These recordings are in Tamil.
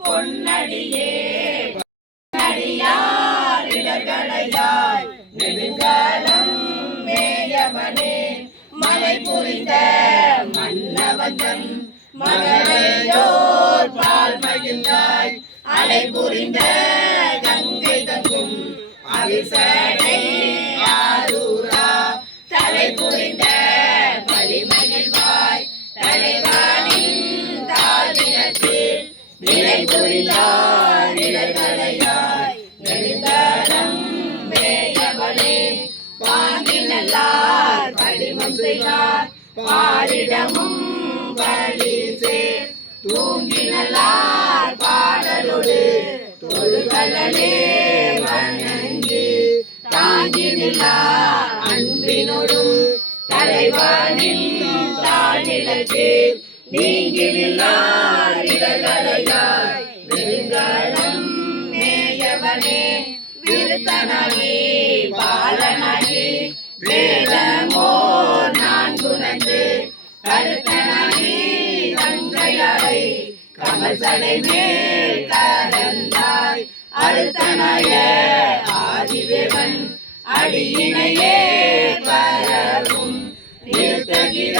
பொன்னடியே. பொன்னடியார் இடர்களையாய் நெடுங்காலம் மேயவனே மலை புரிந்த மன்னவந்தன் மகரையோர் பால் மகிழ்ந்தாய் அலை புரிந்த செய்தார். செய்வார் பாரிடமும் பலி சேர் தூங்கினல்லார் பாடலோடு தொழுகலனே வணங்கி. தாங்கி தாங்கினில்லா அன்பினோடும் தலைவானின் தாழ்நிலத்தில் நிலார் இடர்களையாய் நெடுங்காலம் மேயவனே விருத்தனாகி பாலனாகி வேதமோ கருத்தனாகி கமல் சடை மேல் கரந்தாய் அழுத்தனாய ஆதிதேவன் அடியினையே பரவும் நிறுத்தகிற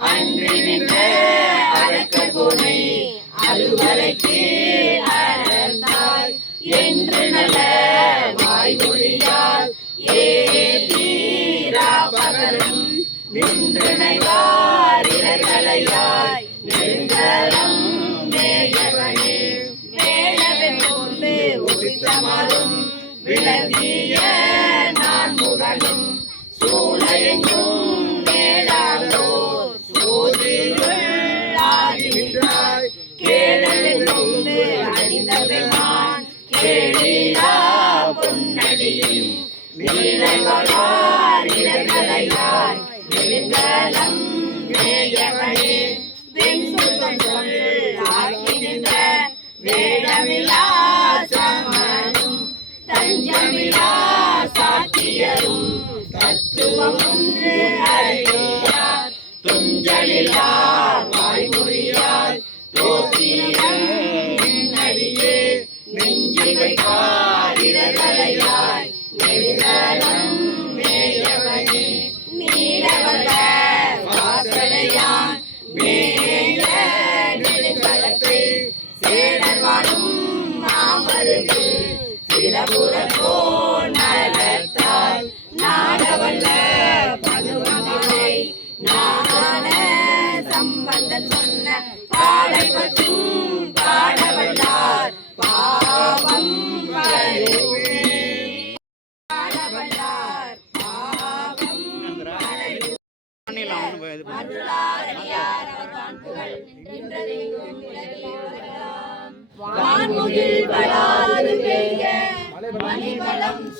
அன்றி நின்ற அலுவலைக்கு அறந்தாய். என்று நல்ல வாய்மொழியால் ஏ பகலும் நின்றுணைவார் இலகலையாய் மேயவனே வேளவென் உசித்தமரும் விளங்கிய நொந்து கொண்டு அணிந்த கேளிலா பொன்னடியும். நீலவளார் இலகலையாய் நெடுங்கலம் மேயவனே. சொல் ஆக்கி நின்ற சமனும் சாத்தியரும். தத்துவமும்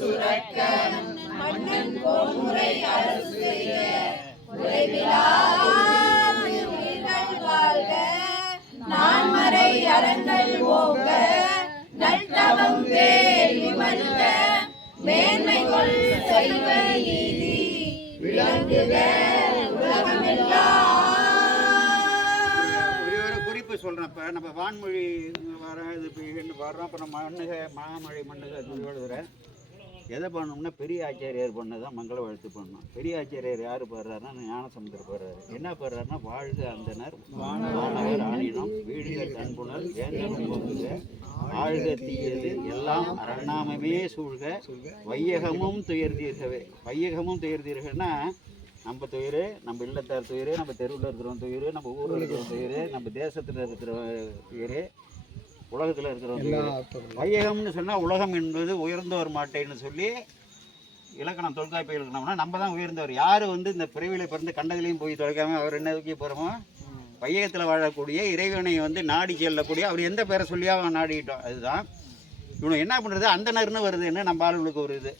சுரக்க மன்னன் போமுறை அரசு செய்ய. உலகிலா உயிர்கள் வாழ்க. நான்மறை அறங்கள் ஓங்க. நல்தவம் வேலி மல்க மேன்மை கொள் செய்வ நீதி. விளங்குக. உலகமெல்லாம் குறிப்பு சொல்கிறேன் இப்போ. நம்ம வான்மொழி வர இது வர்றோம். அப்புறம் மண்ணுக மாமழை மண்ணுக அது எழுதுகிறேன் எதை பண்ணோம்னா பெரிய ஆச்சாரியார் பண்ணதான் மங்கள வாழ்த்து பண்ணோம் பெரிய ஆச்சாரியார் யார் பாடுறாருன்னா ஞானசமுந்தர் பாடுறாரு. என்ன பாடுறாருன்னா வாழ்க அந்தனர் மாணவர் ஆணினம் வீடுக தன்புணல் வேந்தனும் பொங்குக ஆழ்க தீயது எல்லாம் அரணாமமே சூழ்க வையகமும் துயர்தீர்கவே வையகமும் துயர்தீர்கள்னா நம்ம துயிர் நம்ம இல்லத்தார் துயிர் நம்ம தெருவில் இருக்கிறவன் துயிர் நம்ம ஊரில் இருக்கிறவன் துயிர் நம்ம தேசத்தில் இருக்கிற துயிர் உலகத்தில் இருக்கிறவன் துயிர் வையகம்னு சொன்னால் உலகம் என்பது உயர்ந்தோர் மாட்டேன்னு சொல்லி இலக்கணம் தொல்காப்பிய இலக்கணம்னா நம்ம தான் உயர்ந்தவர் யார் வந்து இந்த பிறவியில பிறந்து கண்டதிலையும் போய் தொலைக்காம அவர் என்ன தூக்கி போகிறோமோ வையகத்தில் வாழக்கூடிய இறைவனை வந்து நாடி செல்லக்கூடிய அவர் எந்த பேரை சொல்லியா அவன் நாடிக்கிட்டோம் அதுதான். இவனை என்ன பண்ணுறது அந்த நறுன்னு வருதுன்னு நம்ம ஆளுங்களுக்கு ஒரு இது.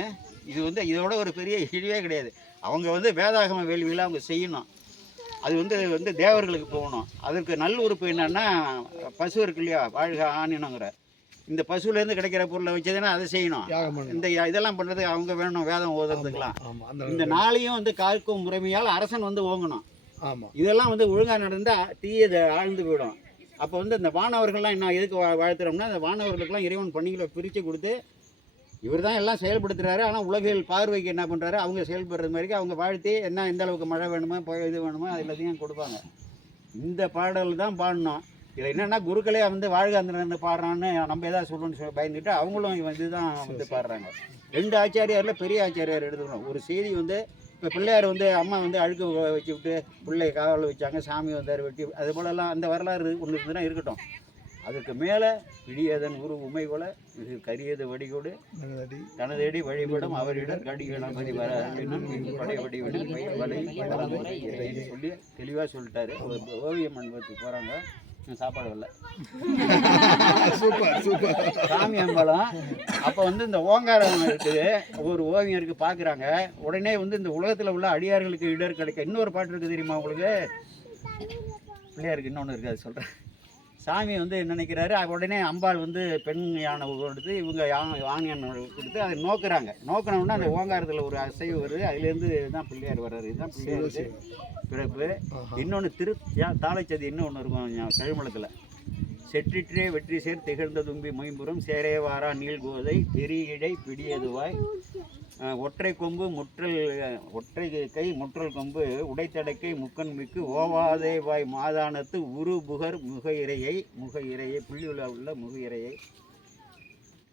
ஏன்? இது வந்து இதோட ஒரு பெரிய இழிவே கிடையாது. அவங்க வந்து வேதாகம வேள்வியில் அவங்க செய்யணும். அது வந்து வந்து தேவர்களுக்கு போகணும். அதற்கு நல் உறுப்பு என்னன்னா பசு இருக்கு இல்லையா? வாழ்க ஆணினங்கிற. இந்த பசுலேருந்து கிடைக்கிற பொருளை வச்சதுன்னா அதை செய்யணும். இந்த இதெல்லாம் பண்ணுறதுக்கு அவங்க வேணும் வேதம் ஓதுறதுக்கெல்லாம். அந்த இந்த நாளையும் வந்து காக்கும் முறைமையால் அரசன் வந்து ஓங்கணும். இதெல்லாம் வந்து ஒழுங்காக நடந்தால் தீயதை ஆழ்ந்து போயிடும். அப்போ வந்து இந்த வானவர்கள்லாம் என்ன எதுக்கு வா- வாழ்த்துறோம்னா இந்த வானவர்களுக்கெல்லாம் இறைவன் பணிகளை பிரித்து கொடுத்து இவர் தான் எல்லாம் செயல்படுத்துறாரு. ஆனால் உலகில் பார்வைக்கு என்ன பண்ணுறாரு அவங்க செயல்படுறது மாதிரி அவங்க வாழ்த்தி என்ன எந்த அளவுக்கு மழை வேணுமோ இது வேணுமோ அது எல்லாத்தையும் கொடுப்பாங்க. இந்த பாடல் தான் பாடணும். இதில் என்னென்னா குருக்களே வந்து வாழ்க அந்த பாடுறான்னு நம்ம எதாவது சொல்லணும்னு சொல்லி பயந்துட்டு அவங்களும் இவன் இதுதான் வந்து பாடுறாங்க. ரெண்டு ஆச்சாரியாரில் பெரிய ஆச்சாரியார் எடுத்துக்கணும். ஒரு செய்தி வந்து இப்போ பிள்ளையார் வந்து அம்மா வந்து அழுக்கு வச்சு விட்டு பிள்ளை காவல் வச்சாங்க சாமி வந்தார் வெட்டி அது போலலாம் அந்த வரலாறு ஒன்று இருந்ததுன்னா இருக்கட்டும். அதுக்கு மேலே விடியதன் உரு உமை கொல இது கரியது வடிகோடு தனதேடி. வழிபடும் அவரிடம் கடிகளமதி வர அருளினும் படை வடிவடி பயிர் வலை படமுறை இறைன்னு சொல்லி தெளிவாக சொல்லிட்டாரு. ஓவியம் மண்டபத்துக்கு போகிறாங்க சாப்பாடு வரல. Super super. சாமி அம்பலம். அப்போ வந்து இந்த ஓங்காரம் இருக்குது. ஒரு ஓவியம் இருக்குது பார்க்குறாங்க உடனே வந்து இந்த உலகத்தில் உள்ள அடியார்களுக்கு இடர் கிடைக்க இன்னொரு பாட்டு இருக்குது தெரியுமா உங்களுக்கு? பிள்ளையாருக்கு இன்னொன்று இருக்குது அது சொல்கிறேன் சாமி வந்து என்ன நினைக்கிறாரு? அது உடனே அம்பாள் வந்து பெண் யானை கொடுத்து இவங்க ஆண் யானை கொடுத்து அதை நோக்குறாங்க. நோக்கினோம்னா அந்த ஓங்காரத்தில் ஒரு அசைவு வருது. அதுலேருந்து தான் பிள்ளையார் வர்றாரு. இதுதான் பிள்ளையாருக்கு பிறப்பு. இன்னொன்று திரு தாளைச்சதி இன்னொன்று இருக்கும். கழுமலத்தில் செற்றிற்றே வெற்றி சேர் திகழ்ந்த தும்பி மொயம்புறம். சேரேவாரா நீள்கோதை பெரியடை பிடியதுவாய். ஒற்றை கொம்பு முற்றல் ஒற்றை கை முற்றல் கொம்பு உடைத்தடக்கை முக்கன் மிக்கு ஓவாதே வாய் மாதானத்து உரு புகர் முக இறையை முக இறையை புள்ளியுள்ள உள்ள முக இறையை.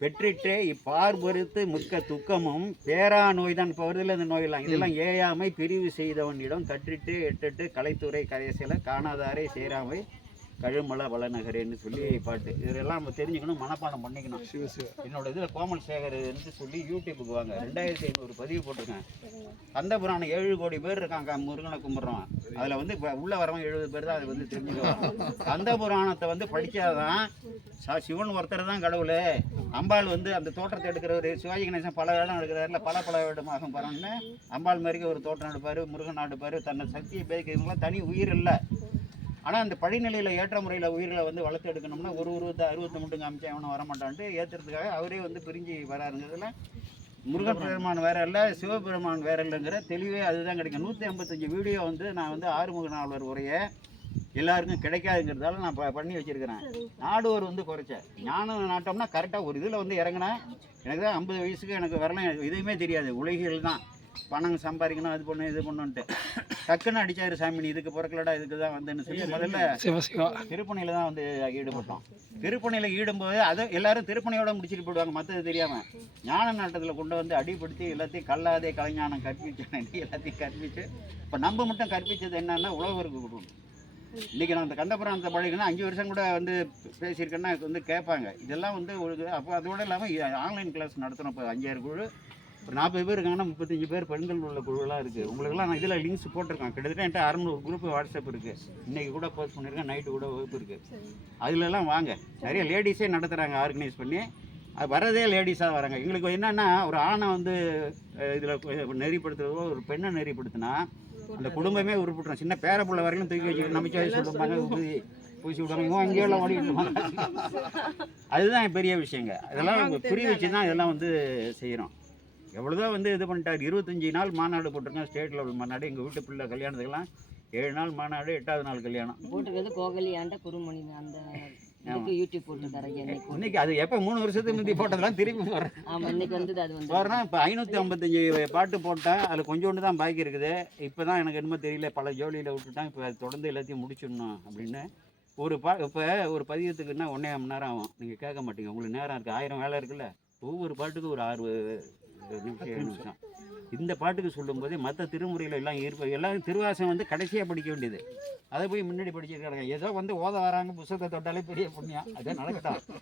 பெற்றிற்றே இப்பார் பொறுத்து மிக்க துக்கமும் பேரா நோய் தான் இப்போ வருதில்ல இந்த நோயெல்லாம். இதெல்லாம் ஏயாமை பிரிவு செய்தவனிடம் கற்றிட்டு எட்டுட்டு கலைத்துறை கரைசில காணாதாரை சேராமை கழுமல வளநகரேன்னு சொல்லி பாட்டு. இதெல்லாம் நம்ம தெரிஞ்சுக்கணும் மனப்பாடம் பண்ணிக்கணும். என்னோட இதில் கோமல் சேகர்னு சொல்லி யூடியூப்புக்கு வாங்க. ரெண்டாயிரத்தி ஐநூறு பதிவு போட்டிருக்கேன். கந்த புராணம் ஏழு கோடி பேர் இருக்காங்க முருகனை கும்பிட்றோம் அதில் வந்து இப்போ உள்ள வரவன் எழுபது பேர் தான் அதை வந்து தெரிஞ்சுக்குவாங்க கந்த புராணத்தை வந்து படித்தாதான் சா சிவன் ஒருத்தர் தான் கடவுள். அம்பாள் வந்து அந்த தோற்றத்தை எடுக்கிறவர். சிவாஜி கணேசன் பல வேடம் எடுக்கிறாருல பல பல வேடமாகும் பரவாயில்ல அம்பாள் மாதிரிக்கு ஒரு தோற்றம் எடுப்பார் முருகன் எடுப்பார் தன்னை சக்தியை பேதிக்கிறவங்களாம் தனி உயிர் இல்லை. ஆனால் அந்த படிநிலையில் ஏற்ற முறையில் உயிர்களை வந்து வளர்த்து எடுக்கணும்னா ஒரு உருவத்தை அறுபத்தி மட்டும் காமிச்சு அவனை வரமாட்டான்ட்டு ஏற்றுறதுக்காக அவரே வந்து பிரிஞ்சு வராருங்கிறதுல முருகப்பெருமான் வேற இல்லை சிவபெருமான் வேற இல்லைங்கிற தெளிவே அதுதான் கிடைக்கும். நூற்றி ஐம்பத்தஞ்சு வீடியோ வந்து நான் வந்து ஆறுமுக நாவலர் உரையை எல்லாருக்கும் கிடைக்காதுங்கிறதால நான் ப- பண்ணி வச்சிருக்கிறேன். நாடுவர் வந்து குறைச்சேன் ஞானம் நாட்டம்னா கரெக்டாக ஒரு இதில் வந்து இறங்கினேன் எனக்கு தான் ஐம்பது வயசுக்கு எனக்கு வரலாம் எனக்கு எதுவுமே தெரியாது. உலகியல் தான். பணம் சம்பாதிக்கணும் அது பண்ணணும் இது பண்ணணுன்ட்டு டக்குன்னு அடிச்சாரு சாமி நீ இதுக்கு பிறக்கலடா இதுக்கு தான் வந்தேன்னு சொல்லி முதல்ல திருப்பணியில் தான் வந்து ஈடுபட்டோம். திருப்பணியில் ஈடும்போது அதை எல்லாரும் திருப்பணியோட முடிச்சுட்டு போயிடுவாங்க மற்றது தெரியாமல் ஞான நாட்டத்தில் கொண்டு வந்து அடிப்படுத்தி எல்லாத்தையும் கல்லாதே கலைஞானம் கற்பிச்சேன் எல்லாத்தையும் கற்பிச்சு. இப்போ நம்ம மட்டும் கற்பிச்சது என்னன்னா உழவருக்கு கொடுக்கணும். இன்றைக்கி நான் அந்த கந்தபுராணத்தை படிக்கணும் அஞ்சு வருஷம் கூட வந்து பேசியிருக்கேன்னா வந்து கேட்பாங்க. இதெல்லாம் வந்து ஒரு அப்போ அதோடு இல்லாமல் ஆன்லைன் கிளாஸ் நடத்தணும் இப்போ அஞ்சாயிரம் குழு. ஒரு நாற்பது பேர் இருக்காங்கன்னா முப்பத்தஞ்சு பேர் பெண்கள் உள்ள குழுவெல்லாம் இருக்குது உங்களுக்கெல்லாம் நான் இதில் லிங்க்ஸ் போட்டிருக்கேன். கிட்டத்தட்ட என்கிட்ட அறநூறு குரூப் வாட்ஸ்அப் இருக்குது இன்றைக்கி கூட போஸ்ட் பண்ணியிருக்கேன் நைட்டு கூட வகுப்பு இருக்குது அதுலலாம் வாங்க. நிறைய லேடிஸே நடத்துகிறாங்க ஆர்கனைஸ் பண்ணி. அது வரதே லேடிஸாக வராங்க. எங்களுக்கு என்னென்னா ஒரு ஆணை வந்து இதில் நெறிப்படுத்துறதோ ஒரு பெண்ணை நெறிப்படுத்தினா அந்த குடும்பமே உருப்பிட்டுரும். சின்ன பேர பிள்ளை வரைக்கும் தூக்கி வச்சு நம்பிக்கை சொல்லுவாங்க பூசி விடுவாங்க. இவன் அங்கேயெல்லாம் ஓடிட்டு அதுதான் பெரிய விஷயங்க. இதெல்லாம் புரிய வச்சு தான் இதெல்லாம் வந்து செய்கிறோம் எவ்வளோதான் வந்து இது பண்ணிட்டாரு? இருபத்தஞ்சி நாள் மாநாடு போட்டிருக்கேன் ஸ்டேட் லெவல் மாநாடு. எங்கள் வீட்டு பிள்ளை கல்யாணத்துக்கெல்லாம் ஏழு நாள் மாநாடு எட்டாவது நாள் கல்யாணம். போட்டிருக்கிறது கோகலியாண்ட குருமணி அந்த யூடியூப் இன்னைக்கு அது எப்போ? மூணு வருஷத்துக்கு முந்தி போட்டதெல்லாம் திருப்பி போடுறேன் ஆமா இன்னைக்கு வந்தது அது வந்து. போடுறேன் இப்போ ஐநூற்றி ஐம்பத்தஞ்சு பாட்டு போட்டேன் அதில் கொஞ்சோண்டு தான் பாக்கி இருக்குது. இப்போ தான் எனக்கு என்னமோ தெரியல பல ஜோலியில் விட்டுட்டேன். இப்போ அது தொடர்ந்து எல்லாத்தையும் முடிச்சிடணும் அப்படின்னு. ஒரு பா இப்போ ஒரு பதியத்துக்குன்னா ஒன்றே மணி நேரம் ஆகும். நீங்கள் கேட்க மாட்டீங்க. உங்களுக்கு நேரம் இருக்குது ஆயிரம் வேலை இருக்குல்ல. ஒவ்வொரு பாட்டுக்கும் ஒரு ஆறு நிமிஷம் இந்த பாட்டுக்கு சொல்லும்போது மற்ற திருமுறையில் எல்லாம் இருப்ப எல்லாம் திருவாசகம் வந்து கடைசியாக படிக்க வேண்டியது. அதை போய் முன்னாடி படிச்சிருக்காங்க ஏதோ வந்து ஓத வராங்க புத்தகத்தை தொட்டாலே பெரிய புண்ணியம் அதே நடக்கட்டும்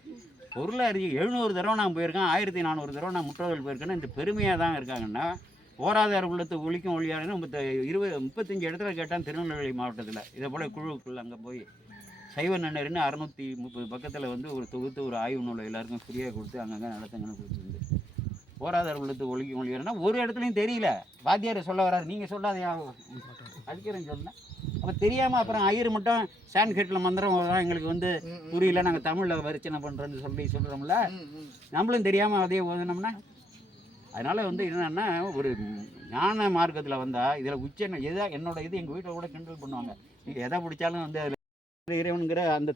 பொருளை அறிஞ்சு எழுநூறு தடவை நான் போயிருக்கேன் ஆயிரத்தி நானூறு தடவை நான் முற்றோதல் போயிருக்கேன்னு இந்த பெருமையாக தான் இருக்காங்கன்னா ஓராதார உள்ளத்து ஒழிக்கும் ஒழியாருன்னு முப்பத்த இருபது முப்பத்தஞ்சு இடத்துல கேட்டான் திருநெல்வேலி மாவட்டத்தில். இதே போல் குழுவுக்குள்ள அங்கே போய் சைவ நன்னர்னு அறநூற்றி முப்பது பக்கத்தில் வந்து ஒரு தொகுத்து ஒரு ஆய்வு நூலை எல்லாருக்கும் ஃப்ரீயாக கொடுத்து அங்கங்கே நடத்துங்கன்னு கொடுத்துருந்து ஓராதார உள்ளத்து ஒழிக்கும் ஒழியாருன்னா ஒரு இடத்துலையும் தெரியல. வாத்தியார் சொல்ல வராரு நீங்கள் சொல்லாதையா அடிக்கிறேன்னு சொன்னேன் அப்போ தெரியாமல் அப்புறம் ஐயர் மட்டும் சான்ஸ்கிரிட்டில் மந்திரம் வரும் எங்களுக்கு வந்து புரியல. நாங்கள் தமிழில் வரிச்சனை பண்ணுறோன்னு சொல்லி சொல்கிறோம்ல நம்மளும் தெரியாமல் அதே ஓதுனோம்னா? அதனால் வந்து என்னன்னா ஒரு ஞான மார்க்கத்தில் வந்தால் இதில் உச்ச எதா என்னோட இது எங்கள் வீட்டில் கூட கிண்டல் பண்ணுவாங்க. நீங்கள் எதை பிடிச்சாலும் வந்து அதில் இறைவனுங்கிற அந்த